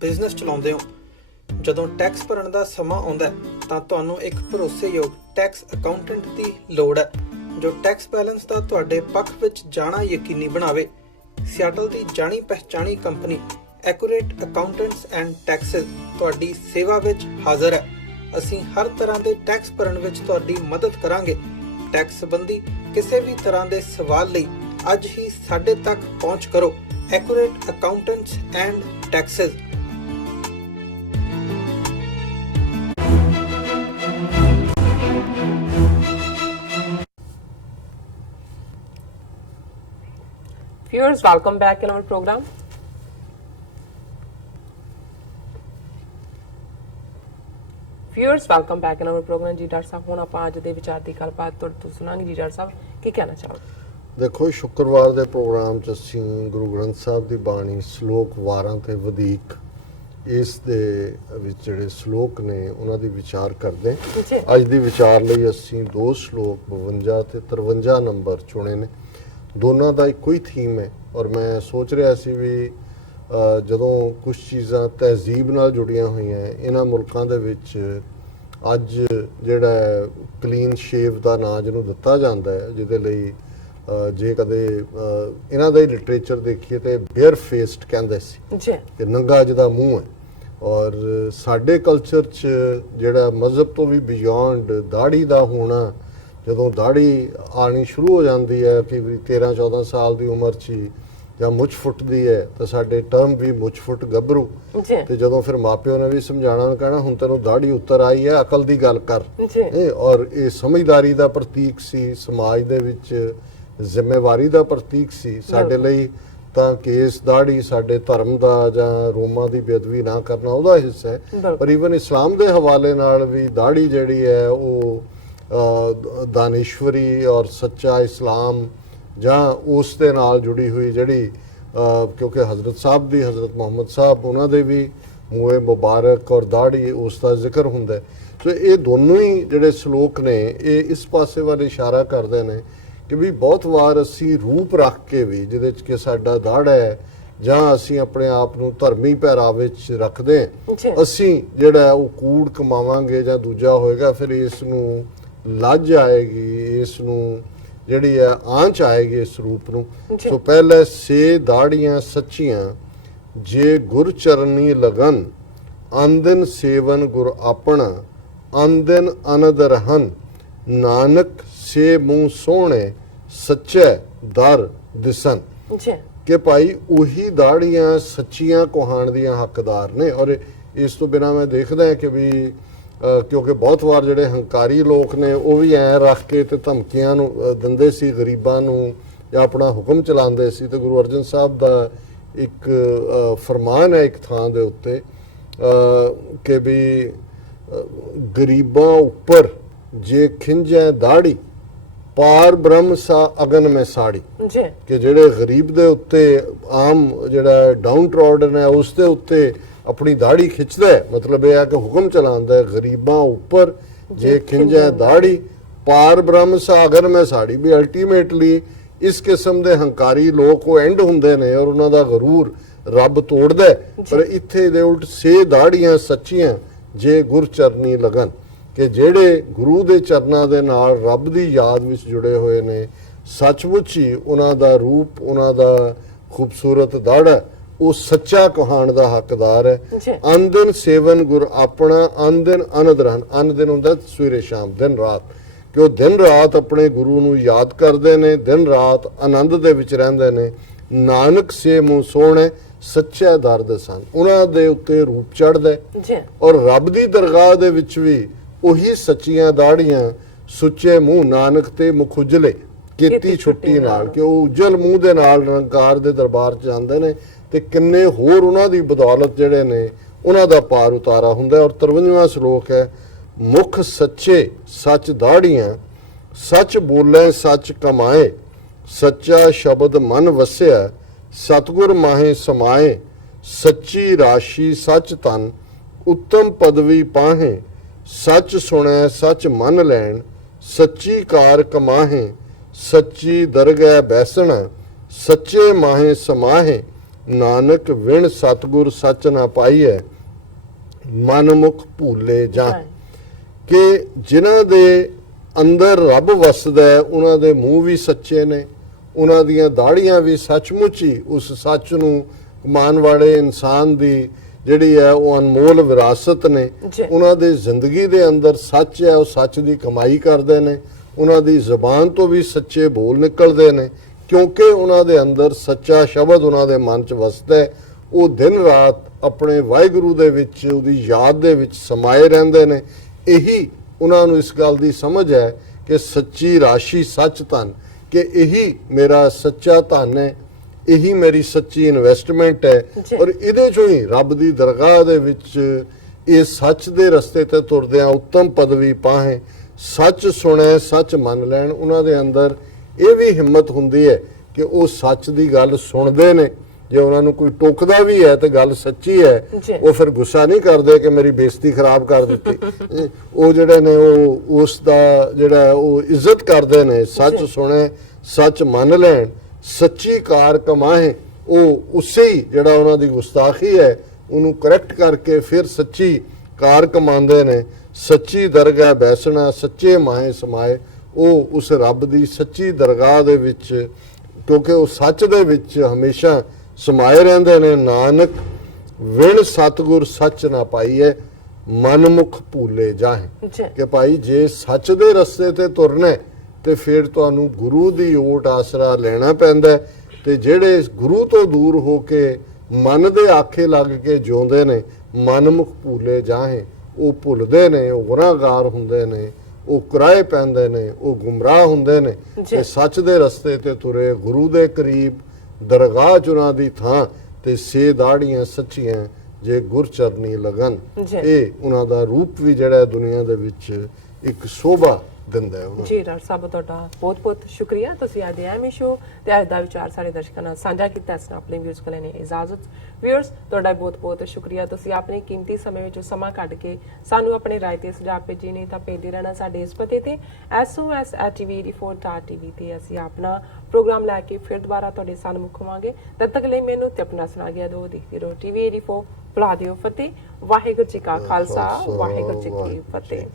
Business ਚਲਾਉਂਦੇ ਹੋ, ਜਦੋਂ ਟੈਕਸ ਭਰਨ ਦਾ ਸਮਾਂ ਆਉਂਦਾ ਹੈ ਤਾਂ ਤੁਹਾਨੂੰ ਇੱਕ ਭਰੋਸੇਯੋਗ ਟੈਕਸ ਅਕਾਊਂਟੈਂਟ ਦੀ ਲੋੜ ਹੈ ਜੋ ਟੈਕਸ ਬੈਲੈਂਸ ਦਾ ਤੁਹਾਡੇ ਪੱਖ ਵਿੱਚ ਜਾਣਾ ਯਕੀਨੀ ਬਣਾਵੇ। ਸਿਆਟਲ ਦੀ ਜਾਣੀ ਪਛਾਣੀ company accurate accountants and taxes ਤੁਹਾਡੀ ਸੇਵਾ ਵਿੱਚ ਹਾਜ਼ਰ ਹੈ। ਅਸੀਂ ਹਰ ਤਰ੍ਹਾਂ ਦੇ ਟੈਕਸ ਭਰਨ ਵਿੱਚ ਤੁਹਾਡੀ ਮਦਦ ਕਰਾਂਗੇ। ਟੈਕਸ ਸੰਬੰਧੀ ਕਿਸੇ ਵੀ ਤਰ੍ਹਾਂ ਦੇ ਸਵਾਲ ਲਈ ਅੱਜ ਹੀ ਸਾਡੇ ਤੱਕ ਪਹੁੰਚ ਕਰੋ। Accurate accountants and Texas. Viewers, welcome back in our program. Welcome back in our program. जी डॉक्टर साहब, ਹੁਣ ਆਪਾਂ ਅੱਜ ਦੇ ਵਿਚਾਰ ਦੀ ਗੱਲਬਾਤ ਤੁਹਾਡੇ ਤੋਂ ਸੁਣਾਂਗੇ। ਜੀ ਡਾਕਟਰ ਸਾਹਿਬ, ਕੀ ਕਹਿਣਾ ਚਾਹੋਗੇ? ਦੇਖੋ, ਸ਼ੁੱਕਰਵਾਰ ਦੇ ਪ੍ਰੋਗਰਾਮ 'ਚ ਅਸੀਂ ਗੁਰੂ ਗ੍ਰੰਥ ਸਾਹਿਬ ਦੀ ਬਾਣੀ ਸ਼ਲੋਕ ਵਾਰਾਂ ਤੇ ਵਧੀਕ ਇਸ ਦੇ ਵਿੱਚ ਜਿਹੜੇ ਸ਼ਲੋਕ ਨੇ ਉਹਨਾਂ ਦੀ ਵਿਚਾਰ ਕਰਦੇ। ਅੱਜ ਦੀ ਵਿਚਾਰ ਲਈ ਅਸੀਂ ਦੋ ਸ਼ਲੋਕ 52 ਤੇ 53 ਨੰਬਰ ਚੁਣੇ ਨੇ। ਦੋਨਾਂ ਦਾ ਇੱਕੋ ਹੀ ਥੀਮ ਹੈ ਔਰ ਮੈਂ ਸੋਚ ਰਿਹਾ ਸੀ ਵੀ ਜਦੋਂ ਕੁਝ ਚੀਜ਼ਾਂ ਤਹਿਜ਼ੀਬ ਨਾਲ ਜੁੜੀਆਂ ਹੋਈਆਂ ਇਹਨਾਂ ਮੁਲਕਾਂ ਦੇ ਵਿੱਚ ਅੱਜ ਜਿਹੜਾ ਕਲੀਨ ਸ਼ੇਵ ਦਾ ਨਾਂ ਜਿਹਨੂੰ ਦਿੱਤਾ ਜਾਂਦਾ ਹੈ, ਜਿਹਦੇ ਲਈ ਜੇ ਕਦੇ ਇਹਨਾਂ ਦਾ ਹੀ ਲਿਟਰੇਚਰ ਦੇਖੀਏ ਤੇ ਬੇਅਰ ਫੇਸਡ ਕਹਿੰਦੇ ਸੀ ਕਿ ਨੰਗਾ ਜਿਹਦਾ ਮੂੰਹ ਹੈ। ਔਰ ਸਾਡੇ ਕਲਚਰ 'ਚ ਜਿਹੜਾ ਮਜ਼ਹਬ ਤੋਂ ਵੀ ਬਿਯੋਂਡ ਦਾੜੀ ਦਾ ਹੋਣਾ, ਜਦੋਂ ਦਾੜੀ ਆਣੀ ਸ਼ੁਰੂ ਹੋ ਜਾਂਦੀ ਹੈ ਕਿ 13-14 ਸਾਲ ਦੀ ਉਮਰ 'ਚ ਹੀ ਜਾਂ ਮੁੱਛ ਫੁੱਟਦੀ ਹੈ ਤਾਂ ਸਾਡੇ ਟਰਮ ਵੀ ਮੁੱਛ ਫੁੱਟ ਗੱਭਰੂ। ਤੇ ਜਦੋਂ ਫਿਰ ਮਾਪਿਓ ਨੇ ਵੀ ਸਮਝਾਉਣਾ, ਕਹਿਣਾ ਹੁਣ ਤੈਨੂੰ ਦਾੜੀ ਉੱਤਰ ਆਈ ਹੈ, ਅਕਲ ਦੀ ਗੱਲ ਕਰ। ਔਰ ਇਹ ਸਮਝਦਾਰੀ ਦਾ ਪ੍ਰਤੀਕ ਸੀ, ਸਮਾਜ ਦੇ ਵਿੱਚ ਜ਼ਿੰਮੇਵਾਰੀ ਦਾ ਪ੍ਰਤੀਕ ਸੀ। ਸਾਡੇ ਲਈ ਤਾਂ ਕੇਸ ਦਾੜੀ ਸਾਡੇ ਧਰਮ ਦਾ ਜਾਂ ਰੋਮਾਂ ਦੀ ਬੇਅਦਬੀ ਨਾ ਕਰਨਾ ਉਹਦਾ ਹਿੱਸਾ ਹੈ। ਪਰ ਈਵਨ ਇਸਲਾਮ ਦੇ ਹਵਾਲੇ ਨਾਲ ਵੀ ਦਾੜੀ ਜਿਹੜੀ ਹੈ ਉਹ ਦਾਨੇਸ਼ਵਰੀ ਔਰ ਸੱਚਾ ਇਸਲਾਮ ਜਾਂ ਉਸ ਦੇ ਨਾਲ ਜੁੜੀ ਹੋਈ ਜਿਹੜੀ ਕਿਉਂਕਿ ਹਜ਼ਰਤ ਸਾਹਿਬ ਦੀ, ਹਜ਼ਰਤ ਮੁਹੰਮਦ ਸਾਹਿਬ, ਉਹਨਾਂ ਦੇ ਵੀ ਮੂਏ ਮੁਬਾਰਕ ਔਰ ਦਾੜੀ ਉਸ ਦਾ ਜ਼ਿਕਰ ਹੁੰਦਾ। ਸੋ ਇਹ ਦੋਨੋਂ ਹੀ ਜਿਹੜੇ ਸ਼ਲੋਕ ਨੇ ਇਹ ਇਸ ਪਾਸੇ ਵੱਲ ਇਸ਼ਾਰਾ ਕਰਦੇ ਨੇ ਕਿ ਵੀ ਬਹੁਤ ਵਾਰ ਅਸੀਂ ਰੂਪ ਰੱਖ ਕੇ ਵੀ ਜਿਹਦੇ 'ਚ ਕਿ ਸਾਡਾ ਦਾੜਾ ਹੈ ਜਾਂ ਅਸੀਂ ਆਪਣੇ ਆਪ ਨੂੰ ਧਰਮੀ ਪਹਿਰਾਵੇ 'ਚ ਰੱਖਦੇ ਹਾਂ, ਅਸੀਂ ਜਿਹੜਾ ਉਹ ਕੂੜ ਕਮਾਵਾਂਗੇ ਜਾਂ ਦੂਜਾ ਹੋਏਗਾ, ਫਿਰ ਇਸ ਨੂੰ ਲੱਜ ਆਏਗੀ, ਇਸ ਨੂੰ ਜਿਹੜੀ ਹੈ ਆਂਚ ਆਏਗੀ ਇਸ ਰੂਪ ਨੂੰ। ਸੋ ਪਹਿਲੇ ਸੇ ਦਾੜੀਆਂ ਸੱਚੀਆਂ ਜੇ ਗੁਰ ਚਰਨੀ ਲਗਨ, ਅੰਦਨ ਸੇਵਨ ਗੁਰ ਆਪਣਾ, ਅੰਦਨ ਅਨਦ ਰਹਨ, ਨਾਨਕ ਸੇ ਮੂੰਹ ਸੋਹਣੇ ਸੱਚੇ ਦਰ ਦਿਸਨ। ਕਿ ਭਾਈ ਉਹੀ ਦਾੜੀਆਂ ਸੱਚੀਆਂ ਕੁਹਾਣ ਦੀਆਂ ਹੱਕਦਾਰ ਨੇ। ਔਰ ਇਸ ਤੋਂ ਬਿਨਾਂ ਮੈਂ ਦੇਖਦਾ ਕਿ ਵੀ ਕਿਉਂਕਿ ਬਹੁਤ ਵਾਰ ਜਿਹੜੇ ਹੰਕਾਰੀ ਲੋਕ ਨੇ ਉਹ ਵੀ ਐਂ ਰੱਖ ਕੇ ਤੇ ਧਮਕੀਆਂ ਨੂੰ ਦਿੰਦੇ ਸੀ ਗਰੀਬਾਂ ਨੂੰ ਜਾਂ ਆਪਣਾ ਹੁਕਮ ਚਲਾਉਂਦੇ ਸੀ। ਤੇ ਗੁਰੂ ਅਰਜਨ ਸਾਹਿਬ ਦਾ ਇੱਕ ਫਰਮਾਨ ਹੈ ਇੱਕ ਥਾਂ ਦੇ ਉੱਤੇ ਕਿ ਵੀ ਗਰੀਬਾਂ ਉੱਪਰ ਜੇ ਖਿੰਜੈ ਦਾੜੀ, ਪਾਰ ਬ੍ਰਹਮ ਸਾ ਅਗਨ ਮੈਂ ਸਾੜੀ। ਕਿ ਜਿਹੜੇ ਗਰੀਬ ਦੇ ਉੱਤੇ ਆਮ ਜਿਹੜਾ ਡਾਊਨ ਟਰੋਡਨ ਹੈ ਉਸ ਦੇ ਉੱਤੇ ਆਪਣੀ ਦਾੜੀ ਖਿੱਚਦਾ ਹੈ, ਮਤਲਬ ਇਹ ਹੈ ਕਿ ਹੁਕਮ ਚਲਾਉਂਦਾ ਹੈ, ਗਰੀਬਾਂ ਉੱਪਰ ਜੇ ਖਿੰਜੈ ਦਾੜੀ, ਪਾਰ ਬ੍ਰਹਮ ਸਾ ਅਗਨ ਮੈਂ ਸਾੜੀ। ਵੀ ਅਲਟੀਮੇਟਲੀ ਇਸ ਕਿਸਮ ਦੇ ਹੰਕਾਰੀ ਲੋਕ ਉਹ ਐਂਡ ਹੁੰਦੇ ਨੇ ਔਰ ਉਹਨਾਂ ਦਾ ਗਰੂਰ ਰੱਬ ਤੋੜਦਾ। ਪਰ ਇੱਥੇ ਦੇ ਉਲਟ ਸੇ ਦਾੜੀਆਂ ਸੱਚੀਆਂ ਜੇ ਗੁਰ ਚਰਨੀ ਲਗਨ, ਕਿ ਜਿਹੜੇ ਗੁਰੂ ਦੇ ਚਰਨਾਂ ਦੇ ਨਾਲ ਰੱਬ ਦੀ ਯਾਦ ਵਿੱਚ ਜੁੜੇ ਹੋਏ ਨੇ, ਸੱਚਮੁੱਚ ਹੀ ਉਹਨਾਂ ਦਾ ਰੂਪ, ਉਹਨਾਂ ਦਾ ਖੂਬਸੂਰਤ ਦਾੜਾ ਉਹ ਸੱਚਾ ਕਹਾਣ ਦਾ ਹੱਕਦਾਰ ਹੈ। ਅੰਦਨ ਸੇਵਨ ਗੁਰ ਆਪਣਾ, ਅੰਦਨ ਅਨਦ ਰਹਿਣ। ਅੰਦਨ ਹੁੰਦਾ ਸਵੇਰੇ ਸ਼ਾਮ, ਦਿਨ ਰਾਤ, ਕਿ ਉਹ ਦਿਨ ਰਾਤ ਆਪਣੇ ਗੁਰੂ ਨੂੰ ਯਾਦ ਕਰਦੇ ਨੇ, ਦਿਨ ਰਾਤ ਆਨੰਦ ਦੇ ਵਿੱਚ ਰਹਿੰਦੇ ਨੇ। ਨਾਨਕ ਸੇ ਮੂੰਹ ਸੋਹਣੇ ਸੱਚੇ ਦਰ ਦਿਸਨ, ਉਹਨਾਂ ਦੇ ਉੱਤੇ ਰੂਪ ਚੜ੍ਹਦਾ। ਔਰ ਰੱਬ ਦੀ ਦਰਗਾਹ ਦੇ ਵਿੱਚ ਵੀ ਉਹੀ ਸੱਚੀਆਂ ਦਾੜੀਆਂ, ਸੁੱਚੇ ਮੂੰਹ, ਨਾਨਕ ਤੇ ਮੁਖ ਉਜਲੇ ਕੀਤੀ ਛੁੱਟੀ ਨਾਲ, ਕਿ ਉਹ ਉਜਲ ਮੂੰਹ ਦੇ ਨਾਲ ਨਿਰੰਕਾਰ ਦੇ ਦਰਬਾਰ 'ਚ ਜਾਂਦੇ ਨੇ ਤੇ ਕਿੰਨੇ ਹੋਰ ਉਹਨਾਂ ਦੀ ਬਦੌਲਤ ਜਿਹੜੇ ਨੇ ਉਹਨਾਂ ਦਾ ਪਾਰ ਉਤਾਰਾ ਹੁੰਦਾ। ਔਰ 53ਵਾਂ ਸ਼ਲੋਕ ਹੈ, ਮੁਖ ਸੱਚੇ ਸੱਚ ਦਾੜੀਆਂ, ਸੱਚ ਬੋਲੇ ਸੱਚ ਕਮਾਏ, ਸੱਚਾ ਸ਼ਬਦ ਮਨ ਵਸਿਆ, ਸਤਿਗੁਰ ਮਾਹੇ ਸਮਾਏ, ਸੱਚੀ ਰਾਸ਼ੀ ਸੱਚ ਤਨ, ਉੱਤਮ ਪਦਵੀ ਪਾਹੇ, ਸੱਚ ਸੁਣੈ ਸੱਚ ਮੰਨ ਲੈਣ, ਸੱਚੀ ਕਾਰ ਕਮਾਹੇ, ਸੱਚੀ ਦਰਗਹਿ ਬੈਸਣਾ, ਸੱਚੇ ਮਾਹੇ ਸਮਾਹੇ, ਨਾਨਕ ਵਿਣ ਸਤਿਗੁਰ ਸੱਚ ਨਾ ਪਾਈਐ ਮਨ ਮੁਖ ਭੂਲੇ ਜਾਂ ਕਿ ਜਿਨ੍ਹਾਂ ਦੇ ਅੰਦਰ ਰੱਬ ਵਸਦਾ ਹੈ ਉਹਨਾਂ ਦੇ ਮੂੰਹ ਵੀ ਸੱਚੇ ਨੇ, ਉਹਨਾਂ ਦੀਆਂ ਦਾੜੀਆਂ ਵੀ ਸੱਚਮੁੱਚ ਹੀ ਉਸ ਸੱਚ ਨੂੰ ਕਮਾਉਣ ਵਾਲੇ ਇਨਸਾਨ ਦੀ ਜਿਹੜੀ ਹੈ ਉਹ ਅਨਮੋਲ ਵਿਰਾਸਤ ਨੇ। ਉਹਨਾਂ ਦੇ ਜ਼ਿੰਦਗੀ ਦੇ ਅੰਦਰ ਸੱਚ ਹੈ, ਉਹ ਸੱਚ ਦੀ ਕਮਾਈ ਕਰਦੇ ਨੇ, ਉਹਨਾਂ ਦੀ ਜ਼ੁਬਾਨ ਤੋਂ ਵੀ ਸੱਚੇ ਬੋਲ ਨਿਕਲਦੇ ਨੇ ਕਿਉਂਕਿ ਉਹਨਾਂ ਦੇ ਅੰਦਰ ਸੱਚਾ ਸ਼ਬਦ ਉਹਨਾਂ ਦੇ ਮਨ 'ਚ ਵਸਦਾ ਹੈ। ਉਹ ਦਿਨ ਰਾਤ ਆਪਣੇ ਵਾਹਿਗੁਰੂ ਦੇ ਵਿੱਚ ਉਹਦੀ ਯਾਦ ਦੇ ਵਿੱਚ ਸਮਾਏ ਰਹਿੰਦੇ ਨੇ। ਇਹੀ ਉਹਨਾਂ ਨੂੰ ਇਸ ਗੱਲ ਦੀ ਸਮਝ ਹੈ ਕਿ ਸੱਚੀ ਰਾਸ਼ੀ ਸੱਚ ਧਨ, ਕਿ ਇਹੀ ਮੇਰਾ ਸੱਚਾ ਧਨ ਹੈ, ਇਹੀ ਮੇਰੀ ਸੱਚੀ ਇਨਵੈਸਟਮੈਂਟ ਹੈ ਔਰ ਇਹਦੇ ਚੋਂ ਹੀ ਰੱਬ ਦੀ ਦਰਗਾਹ ਦੇ ਵਿੱਚ ਇਹ ਸੱਚ ਦੇ ਰਸਤੇ ਤੇ ਤੁਰਦਿਆਂ ਉੱਤਮ ਪਦਵੀ ਪਾਹੇ। ਸੱਚ ਸੁਣੇ ਸੱਚ ਮੰਨ ਲੈਣ। ਉਹਨਾਂ ਦੇ ਅੰਦਰ ਇਹ ਵੀ ਹਿੰਮਤ ਹੁੰਦੀ ਹੈ ਕਿ ਉਹ ਸੱਚ ਦੀ ਗੱਲ ਸੁਣਦੇ ਨੇ। ਜੇ ਉਹਨਾਂ ਨੂੰ ਕੋਈ ਟੋਕਦਾ ਵੀ ਹੈ ਤੇ ਗੱਲ ਸੱਚੀ ਹੈ, ਉਹ ਫਿਰ ਗੁੱਸਾ ਨਹੀਂ ਕਰਦੇ ਕਿ ਮੇਰੀ ਬੇਇੱਜ਼ਤੀ ਖਰਾਬ ਕਰ ਦਿੱਤੀ। ਉਹ ਜਿਹੜੇ ਨੇ ਉਹ ਉਸ ਦਾ ਜਿਹੜਾ ਉਹ ਇੱਜ਼ਤ ਕਰਦੇ ਨੇ। ਸੱਚ ਸੁਣੇ ਸੱਚ ਮੰਨ ਲੈਣ ਸੱਚੀ ਕਾਰ ਕਮਾਏ। ਉਹ ਉਸੇ ਹੀ ਜਿਹੜਾ ਉਹਨਾਂ ਦੀ ਗੁਸਤਾਖੀ ਹੈ ਉਹਨੂੰ ਕਰੈਕਟ ਕਰਕੇ ਫਿਰ ਸੱਚੀ ਕਾਰ ਕਮਾਉਂਦੇ ਨੇ। ਸੱਚੀ ਦਰਗਾਹ ਬੈਸਣਾ ਸੱਚੇ ਮਾਹੇ ਸਮਾਏ। ਉਹ ਉਸ ਰੱਬ ਦੀ ਸੱਚੀ ਦਰਗਾਹ ਦੇ ਵਿੱਚ ਕਿਉਂਕਿ ਉਹ ਸੱਚ ਦੇ ਵਿੱਚ ਹਮੇਸ਼ਾ ਸਮਾਏ ਰਹਿੰਦੇ ਨੇ। ਨਾਨਕ ਵਿਣ ਸਤਿਗੁਰ ਸੱਚ ਨਾ ਪਾਈਏ ਮਨ ਮੁਖ ਭੂਲੇ ਜਾਹੇ। ਕਿ ਭਾਈ ਜੇ ਸੱਚ ਦੇ ਰਸਤੇ ਤੇ ਤੁਰਨਾ ਤੇ ਫਿਰ ਤੁਹਾਨੂੰ ਗੁਰੂ ਦੀ ਓਟ ਆਸਰਾ ਲੈਣਾ ਪੈਂਦਾ ਤੇ ਜਿਹੜੇ ਗੁਰੂ ਤੋਂ ਦੂਰ ਹੋ ਕੇ ਮਨ ਦੇ ਆਖੇ ਲੱਗ ਕੇ ਜਿਉਂਦੇ ਨੇ ਮਨ ਮੁਖ ਭੂਲੇ ਜਾਹੇ। ਉਹ ਭੁੱਲਦੇ ਨੇ, ਉਹ ਗੁਨਾਹਗਾਰ ਹੁੰਦੇ ਨੇ, ਉਹ ਕੁਰਾਏ ਪੈਂਦੇ ਨੇ, ਉਹ ਗੁੰਮਰਾਹ ਹੁੰਦੇ ਨੇ। ਤੇ ਸੱਚ ਦੇ ਰਸਤੇ ਤੇ ਤੁਰੇ ਗੁਰੂ ਦੇ ਕਰੀਬ ਦਰਗਾਹ ਚੁਰਾਂ ਦੀ ਥਾਂ ਤੇ ਸੇ ਦਾੜੀਆਂ ਸੱਚੀਆਂ ਜੇ ਗੁਰਚਰਨੀ ਲਗਨ। ਇਹ ਉਹਨਾਂ ਦਾ ਰੂਪ ਵੀ ਜਿਹੜਾ ਦੁਨੀਆ ਦੇ ਵਿੱਚ ਇੱਕ ਸ਼ੋਭਾ ਦਿੰਦਾ ਹੈ ਉਹਨਾਂ। ਜੀ ਡਾਕਟਰ ਸਾਹਿਬ ਤੁਹਾਡਾ ਬਹੁਤ ਬਹੁਤ ਸ਼ੁਕਰੀਆ। ਤੁਸੀਂ ਅੱਜ ਦੇ ਐਮੀ ਸ਼ੋ ਤੇ ਅੱਜ ਦਾ ਵਿਚਾਰ ਸਾਰੇ ਦਰਸ਼ਕਾਂ ਨਾਲ ਸਾਂਝਾ ਕੀਤਾ। ਇਸ ਨਾਲ ਆਪਣੇ ਵਿਊਜ਼ ਕੋਲ ਨੇ ਇਜਾਜ਼ਤ। ਵਿਊਅਰਸ ਤੁਹਾਡਾ ਬਹੁਤ ਬਹੁਤ ਸ਼ੁਕਰੀਆ। ਤੁਸੀਂ ਆਪਣੇ ਕੀਮਤੀ ਸਮੇਂ ਵਿੱਚੋਂ ਸਮਾਂ ਕੱਢ ਕੇ ਸਾਨੂੰ ਆਪਣੇ ਰਾਏ ਤੇ ਸੁਝਾਅ ਭੇਜੇ ਨੇ ਤਾਂ ਭੇਜਦੇ ਰਹਿਣਾ ਸਾਡੇ ਇਸ ਪਤੇ ਤੇ sos@tv84.tv ਤੇ ਅਸੀਂ ਆਪਣਾ ਪ੍ਰੋਗਰਾਮ ਲੈ ਕੇ ਫਿਰ ਦੁਬਾਰਾ ਤੁਹਾਡੇ ਸਾਹਮਣੇ ਮੁਖਵਾਂਗੇ। ਤਦ ਤੱਕ ਲਈ ਮੈਨੂੰ ਤੇ ਆਪਣਾ ਸੁਣਾ ਗਿਆ ਦੋ ਦੇਖਦੇ ਰਹੋ TV84। ਬੁਲਾ ਦਿਓ ਫਤਿਹ। ਵਾਹਿਗੁਰੂ ਜੀ ਕਾ ਖਾਲਸਾ ਵਾਹਿਗੁਰੂ ਜੀ ਕੀ ਫਤਿਹ।